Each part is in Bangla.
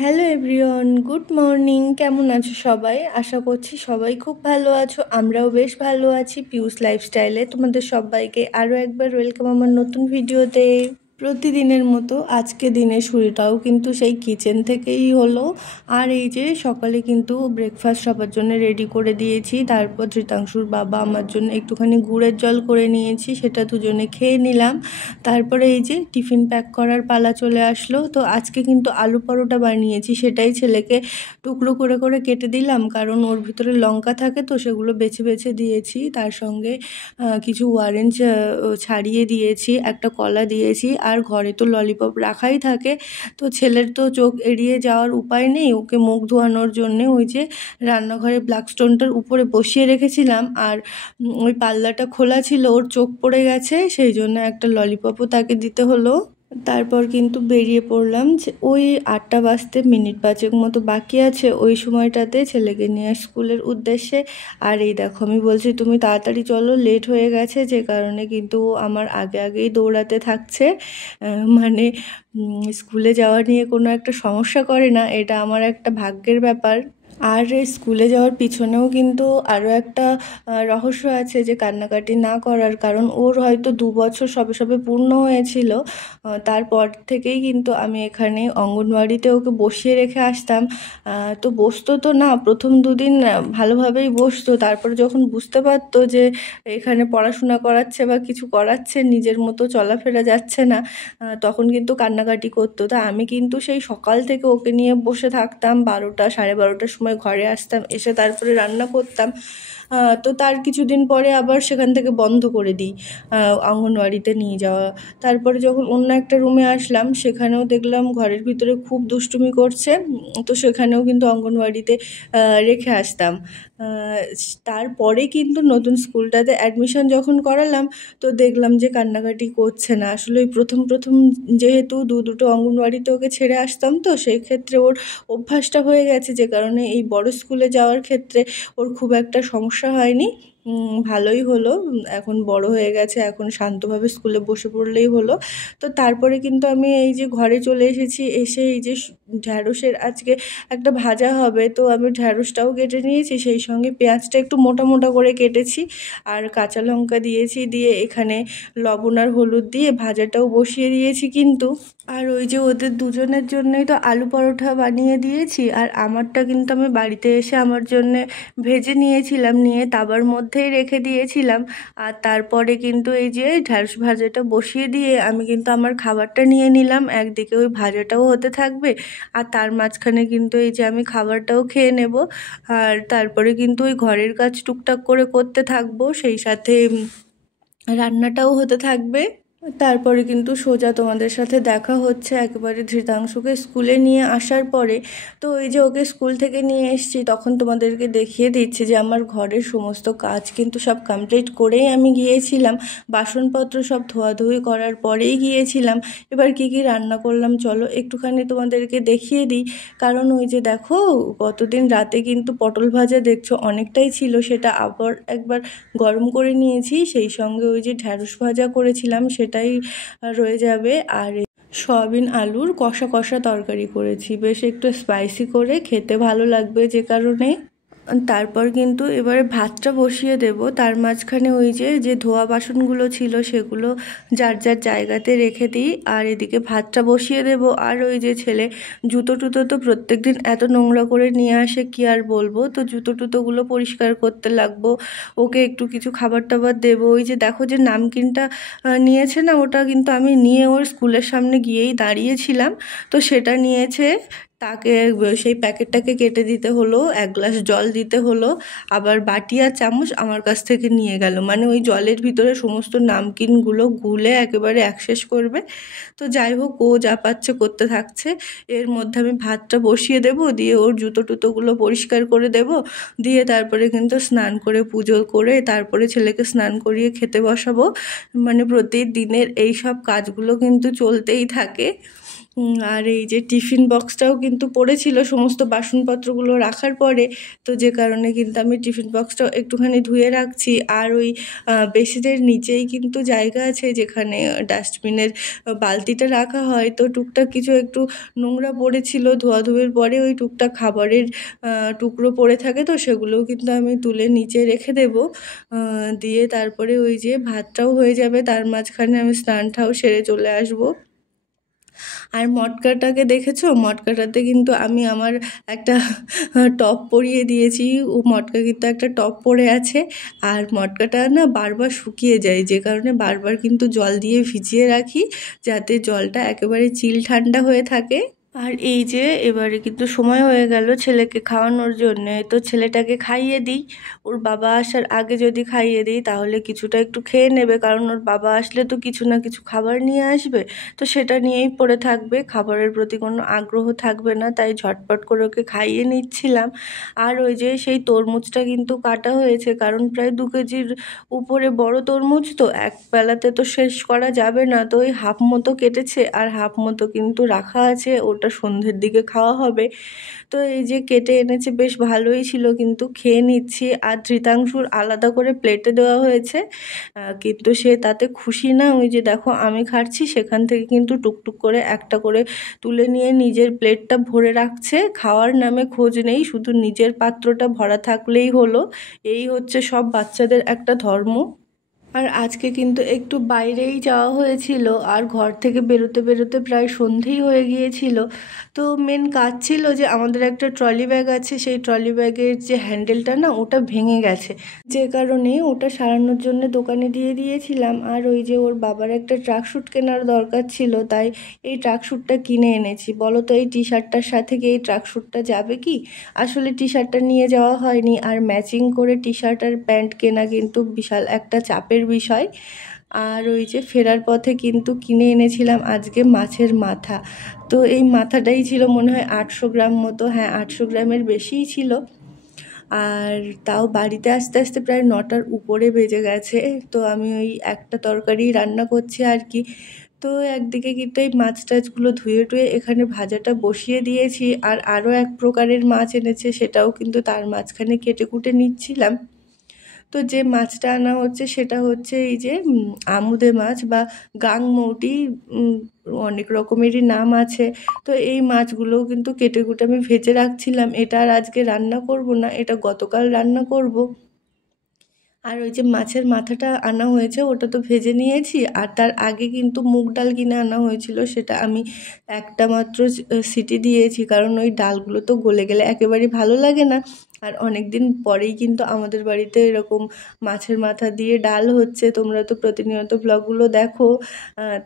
Hello everyone, good morning. কেমন আছো সবাই? আশা করছি সবাই খুব ভালো আছো। আমরাও বেশ ভালো আছি। পিউস লাইফস্টাইলে তোমাদের সবাইকে আরও একবার ওয়েলকাম আমার নতুন ভিডিওতে। প্রতিদিনের মতো আজকে দিনের শুরুটাও কিন্তু সেই কিচেন থেকেই হলো। আর এই যে সকালে কিন্তু ব্রেকফাস্ট সবার জন্য রেডি করে দিয়েছি। তারপর ধৃতাংশুর বাবা আমার জন্য একটুখানি গুড়ের জল করে নিয়েছি, সেটা দুজনে খেয়ে নিলাম। তারপরে এই যে টিফিন প্যাক করার পালা চলে আসলো। তো আজকে কিন্তু আলু পরোটা বানিয়েছি, সেটাই ছেলেকে টুকরো করে করে কেটে দিলাম, কারণ ওর ভিতরে লঙ্কা থাকে তো সেগুলো বেছে বেছে দিয়েছি। তার সঙ্গে কিছু অরেঞ্জ ছাড়িয়ে দিয়েছি, একটা কলা দিয়েছি। আর ঘরে তো ললিপপ রাখাই থাকে, তো ছেলের তো চোখ এড়িয়ে যাওয়ার উপায় নেই। ওকে মুখ ধোয়ানোর জন্যে ওই যে রান্নাঘরে ব্ল্যাক স্টোনটার উপরে বসিয়ে রেখেছিলাম, আর ওই পাল্লাটা খোলা ছিল, ওর চোখ পড়ে গেছে, সেই জন্য একটা ললিপপও তাকে দিতে হলো। তারপর কিন্তু বেরিয়ে পড়লাম। যে ওই 8টা বাজতে মিনিট 5 মতো বাকি আছে, ওই সময়টাতে ছেলেকে নিয়ে স্কুলের উদ্দেশ্যে। আর এই দেখো, আমি বলছি তুমি তাড়াতাড়ি চলো, লেট হয়ে গেছে, যে কারণে কিন্তু ও আমার আগে আগেই দৌড়াতে থাকছে। মানে স্কুলে যাওয়া নিয়ে কোনো একটা সমস্যা করে না, এটা আমার একটা ভাগ্যের ব্যাপার। আর স্কুলে যাওয়ার পিছনেও কিন্তু আরও একটা রহস্য আছে, যে কান্নাকাটি না করার কারণ ওর হয়তো 2 বছর সবে সবে পূর্ণ হয়েছিল। তারপর থেকেই কিন্তু আমি এখানে অঙ্গনওয়াড়িতে ওকে বসিয়ে রেখে আসতাম। তো বসতো তো না, প্রথম দুদিন ভালোভাবেই বসতো, তারপরে যখন বুঝতে পারতো যে এখানে পড়াশোনা করাচ্ছে বা কিছু করাচ্ছে, নিজের মতো চলাফেরা যাচ্ছে না, তখন কিন্তু কান্নাকাটি করতো। তা আমি কিন্তু সেই সকাল থেকে ওকে নিয়ে বসে থাকতাম, 12টা 12:30টার সময় ঘরে আসতাম, এসে তারপরে রান্না করতাম। তো তার কিছুদিন পরে আবার সেখান থেকে বন্ধ করে দিই অঙ্গনওয়াড়িতে নিয়ে যাওয়া। তারপরে যখন অন্য একটা রুমে আসলাম, সেখানেও দেখলাম ঘরের ভিতরে খুব দুষ্টুমি করছে, তো সেখানেও কিন্তু অঙ্গনওয়াড়িতে রেখে আসতাম। তারপরে কিন্তু নতুন স্কুলটাতে অ্যাডমিশন যখন করালাম, তো দেখলাম যে কান্নাকাটি করছে না। আসলে ওই প্রথম প্রথম যেহেতু দুটো অঙ্গনওয়াড়িতে ওকে ছেড়ে আসতাম, তো সেই ক্ষেত্রে ওর অভ্যাসটা হয়ে গেছে, যে কারণে এই বড় স্কুলে যাওয়ার ক্ষেত্রে ওর খুব একটা সমস্যা হয়নি। ভালোই হলো, এখন বড় হয়ে গেছে, এখন শান্তভাবে স্কুলে বসে পড়লেই হলো। তো তারপরে কিন্তু আমি এই যে ঘরে চলে এসেছি, এসে এই যে ঢ্যাঁড়সের আজকে একটা ভাজা হবে, তো আমি ঢ্যাঁড়সটাও কেটে নিয়েছি, সেই সঙ্গে পেঁয়াজটা একটু মোটা মোটা করে কেটেছি, আর কাঁচা লঙ্কা দিয়েছি, দিয়ে এখানে লবণ আর হলুদ দিয়ে ভাজাটাও বসিয়ে দিয়েছি কিন্তু। আর ওই যে ওদের দুজনের জন্যই তো আলু পরোটা বানিয়ে দিয়েছি, আর আমারটা কিন্তু আমি বাড়িতে এসে আমার জন্যে ভেজে নিয়েছিলাম, নিয়ে তাবার মধ্যেই রেখে দিয়েছিলাম। আর তারপরে কিন্তু এই যে ঢ্যাঁড়স ভাজাটা বসিয়ে দিয়ে আমি কিন্তু আমার খাবারটা নিয়ে নিলাম, একদিকে ওই ভাজাটাও হতে থাকবে, আর তার মাঝখানে কিন্তু এই যে আমি খাবারটাও খেয়ে নেব। আর তারপরে কিন্তু ওই ঘরের কাজ টুকটাক করে করতে থাকবো, সেই সাথে রান্নাটাও হতে থাকবে। তারপরে কিন্তু সোজা তোমাদের সাথে দেখা হচ্ছে একেবারে ধৃতাংশুকে স্কুলে নিয়ে আসার পরে। তো এই যে ওকে স্কুল থেকে নিয়ে এসেছি, তখন তোমাদেরকে দেখিয়ে দিচ্ছি যে আমার ঘরের সমস্ত কাজ কিন্তু সব কমপ্লিট করেই আমি গিয়েছিলাম, বাসনপত্র সব ধোয়াধুয়ি করার পরেই গিয়েছিলাম। এবার কি কি রান্না করলাম চলো একটুখানি তোমাদেরকে দেখিয়ে দিই। কারণ ওই যে দেখো, গতদিন রাতে কিন্তু পটল ভাজা দেখছো অনেকটাই ছিল, সেটা আবার একবার গরম করে নিয়েছি, সেই সঙ্গে ওই যে ঢ্যাঁড়স ভাজা করেছিলাম সেটাই রয়ে যাবে। আর সয়াবিন আলুর কষা কষা তরকারি করেছি, বেশ একটু স্পাইসি করে, খেতে ভালো লাগবে যে কারণে। তারপর কিন্তু এবারে ভাতটা বসিয়ে দেব, তার মাঝখানে ওই যে যে ধোয়া বাসনগুলো ছিল সেগুলো যার যার জায়গাতে রেখে দিই, আর এদিকে ভাতটা বসিয়ে দেব। আর ওই যে ছেলে জুতো টুতো তো প্রত্যেকদিন এত নোংরা করে নিয়ে আসে, কি আর বলবো, তো জুতো টুতোগুলো পরিষ্কার করতে লাগবো, ওকে একটু কিছু খাবার টাবার দেবো। ওই যে দেখো যে নামকিনটা নিয়েছে না, ওটা কিন্তু আমি নিয়ে ওর স্কুলের সামনে গিয়েই দাঁড়িয়েছিলাম, তো সেটা নিয়েছে, তাকে সেই প্যাকেটটাকে কেটে দিতে হলো, 1 গ্লাস জল দিতে হলো, আবার বাটি আর চামচ আমার কাছ থেকে নিয়ে গেল, মানে ওই জলের ভিতরে সমস্ত নামকিনগুলো গুলে একেবারে একশেষ করবে। তো যাই হোক, ও যা পাচ্ছে করতে থাকছে, এর মধ্যে আমি ভাতটা বসিয়ে দেব, দিয়ে ওর জুতো টুতোগুলো পরিষ্কার করে দেব, দিয়ে তারপরে কিন্তু স্নান করে পুজো করে তারপরে ছেলেকে স্নান করিয়ে খেতে বসাবো। মানে প্রতিদিনের এই সব কাজগুলো কিন্তু চলতেই থাকে। আর এই যে টিফিন বক্সটাও কিন্তু পড়েছিল সমস্ত বাসনপত্রগুলো রাখার পরে, তো যে কারণে কিন্তু আমি টিফিন বক্সটাও একটুখানি ধুয়ে রাখছি। আর ওই বেসিনের নিচেই কিন্তু জায়গা আছে যেখানে ডাস্টবিনের বালতিটা রাখা হয়, তো টুকটাক কিছু একটু নোংরা পড়েছিল, ধোয়াধুয়ির পরে ওই টুকটাক খাবারের টুকরো পড়ে থাকে, তো সেগুলোও কিন্তু আমি তুলে নিচে রেখে দেব। দিয়ে তারপরে ওই যে ভাতটাও হয়ে যাবে, তার মাঝখানে আমি স্নানটাও সেরে চলে আসবো। আর মটকাটাকে দেখেছো? মটকাটাতে কিন্তু আমি আমার একটা টপ পরিয়ে দিয়েছি। ও মটকা কিন্তু একটা টপ পরে আছে, আর মটকাটা না বারবার শুকিয়ে যায়, যে কারণে বারবার কিন্তু জল দিয়ে ভিজিয়ে রাখি যাতে জলটা একেবারে চিল ঠান্ডা হয়ে থাকে। আর এই যে এবারে কিন্তু সময় হয়ে গেল ছেলেকে খাওয়ানোর জন্য, তো ছেলেটাকে খাইয়ে দিই। ওর বাবা আসার আগে যদি খাইয়ে দিই তাহলে কিছুটা একটু খেয়ে নেবে, কারণ ওর বাবা আসলে তো কিছু না কিছু খাবার নিয়ে আসবে, তো সেটা নিয়েই পড়ে থাকবে, খাবারের প্রতি কোনো আগ্রহ থাকবে না, তাই ঝটপট করে ওকে খাইয়ে নিচ্ছিলাম। আর ওই যে সেই তরমুজটা কিন্তু কাটা হয়েছে, কারণ প্রায় 2 কেজির উপরে বড় তরমুজ, তো এক বেলাতে তো শেষ করা যাবে না, তো ওই হাফ মতো কেটেছে আর হাফ মতো কিন্তু রাখা আছে, ওটা সন্ধ্যের দিকে খাওয়া হবে। তো এই যে কেটে এনেছে, বেশ ভালোই ছিল, কিন্তু খেয়ে নিচ্ছি। আর ধৃতাংশুর আলাদা করে প্লেটে দেওয়া হয়েছে, কিন্তু সে তাতে খুশি না। ওই যে দেখো আমি খাচ্ছি, সেখান থেকে কিন্তু টুকটুক করে একটা করে তুলে নিয়ে নিজের প্লেটটা ভরে রাখছে, খাওয়ার নামে খোঁজ নেই, শুধু নিজের পাত্রটা ভরা থাকলেই হলো। এই হচ্ছে সব বাচ্চাদের একটা ধর্ম। আর আজকে কিন্তু একটু বাইরেই যাওয়া হয়েছিল, আর ঘর থেকে বেরোতে বেরোতে প্রায় সন্ধেই হয়ে গিয়েছিল। তো মেন কাজ ছিল যে আমাদের একটা ট্রলি ব্যাগ আছে, সেই ট্রলি ব্যাগের যে হ্যান্ডেলটা না ওটা ভেঙে গেছে, যে কারণে ওটা সারানোর জন্য দোকানে দিয়ে দিয়েছিলাম। আর ওই যে ওর বাবার একটা ট্রাক স্যুট কেনার দরকার ছিল, তাই এই ট্রাক স্যুটটা কিনে এনেছি। বলো তো এই টি শার্টটার সাথে কি এই ট্রাক স্যুটটা যাবে কি? আসলে টি শার্টটা নিয়ে যাওয়া হয়নি, আর ম্যাচিং করে টি শার্ট আর প্যান্ট কেনা কিন্তু বিশাল একটা চাপের বিষয়। আর ওই যে ফেরার পথে কিন্তু কিনে এনেছিলাম আজকে মাছের মাথা, তো এই মাথাটাই ছিল মনে হয় 800 গ্রাম মতো, হ্যাঁ 800 গ্রামের বেশিই ছিল। আর তাও বাড়িতে আসতে আসতে প্রায় 9টার উপরে বেজে গেছে, তো আমি ওই একটা তরকারি রান্না করছি আর কি। তো একদিকে কিন্তু এই মাছ টাছগুলো ধুয়ে টুয়ে এখানে ভাজাটা বসিয়ে দিয়েছি, আর আরও এক প্রকারের মাছ এনেছে, সেটাও কিন্তু তার মাঝখানে কেটে কুটে নিচ্ছিলাম। তো যে মাছটা আনা হচ্ছে সেটা হচ্ছে এই যে আমুদে মাছ বা গাংমৌটি, অনেক রকমেরই নাম আছে। তো এই মাছগুলোও কিন্তু কেটে কুটে আমি ভেজে রাখছিলাম, এটা আর আজকে রান্না করব না, এটা গতকাল রান্না করব। আর ওই যে মাছের মাথাটা আনা হয়েছে ওটা তো ভেজে নিয়েছি, আর তার আগে কিন্তু মুগ ডাল কিনে আনা হয়েছিল, সেটা আমি একটা মাত্র সিটি দিয়েছি, কারণ ওই ডালগুলো তো গলে গেলে একেবারেই ভালো লাগে না। আর অনেক দিন পরেই কিন্তু আমাদের বাড়িতে এরকম মাছের মাথা দিয়ে ডাল হচ্ছে, তোমরা তো প্রতিনিয়ত ব্লগগুলো দেখো,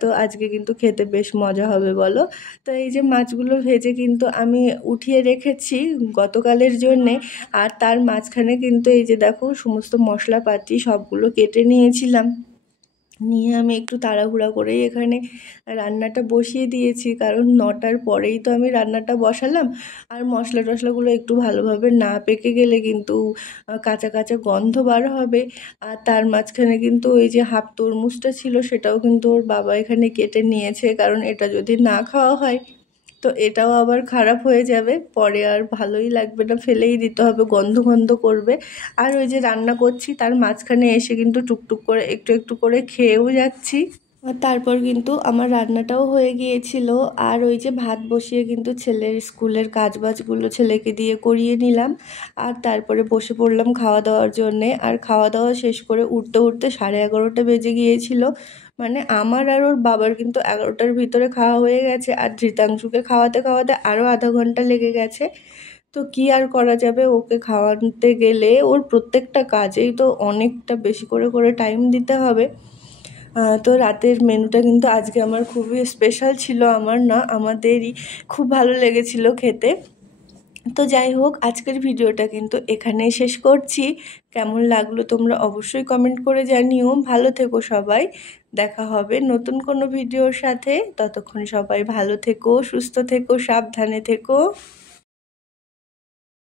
তো আজকে কিন্তু খেতে বেশ মজা হবে বলো। তো এই যে মাছগুলো ভেজে কিন্তু আমি উঠিয়ে রেখেছি গতকালের জন্যে। আর তার মাঝখানে কিন্তু এই যে দেখো সমস্ত মশলাপাতি সবগুলো কেটে নিয়েছিলাম, নিয়ে আমি একটু তাড়াহুড়া করেই এখানে রান্নাটা বসিয়ে দিয়েছি, কারণ 9টার পরেই তো আমি রান্নাটা বসালাম। আর মশলা টশলাগুলো একটু ভালোভাবে না পেকে গেলে কিন্তু কাঁচা কাঁচা গন্ধ বার হবে। আর তার মাঝখানে কিন্তু ওই যে হাফ তরমুজটা ছিল সেটাও কিন্তু ওর বাবা এখানে কেটে নিয়েছে, কারণ এটা যদি না খাওয়া হয় তো এটাও আবার খারাপ হয়ে যাবে, পরে আর ভালোই লাগবে না, ফেলেই দিতে হবে, গন্ধ গন্ধ করবে। আর ওই যে রান্না করছি তার মাঝখানে এসে কিন্তু টুকটুক করে একটু একটু করে খেয়েও যাচ্ছি। আর তারপর কিন্তু আমার রান্নাটাও হয়ে গিয়েছিল, আর ওই যে ভাত বসিয়ে কিন্তু ছেলের স্কুলের কাজবাজগুলো ছেলেকে দিয়ে করিয়ে নিলাম, আর তারপরে বসে পড়লাম খাওয়া দাওয়ার জন্যে। আর খাওয়া দাওয়া শেষ করে উঠতে উঠতে 11:30 বেজে গিয়েছিল, মানে আমার আর ওর বাবার কিন্তু 11টার ভিতরে খাওয়া হয়ে গেছে, আর ধৃতাংশুকে খাওয়াতে খাওয়াতে আরও আধা ঘন্টা লেগে গেছে। তো কি আর করা যাবে, ওকে খাওয়াতে গেলে ওর প্রত্যেকটা কাজেই তো অনেকটা বেশি করে করে টাইম দিতে হবে। তো রাতের মেনুটা কিন্তু আজকে আমার খুবই স্পেশাল ছিল, আমার না আমাদেরই খুব ভালো লেগেছিল খেতে। তো যাই হোক, আজকের ভিডিওটা কিন্তু এখানেই শেষ করছি। কেমন লাগলো তোমরা অবশ্যই কমেন্ট করে জানিও। ভালো থেকো সবাই, দেখা হবে নতুন কোনো ভিডিওর সাথে। ততক্ষণ সবাই ভালো থেকো, সুস্থ থেকো, সাবধানে থেকো।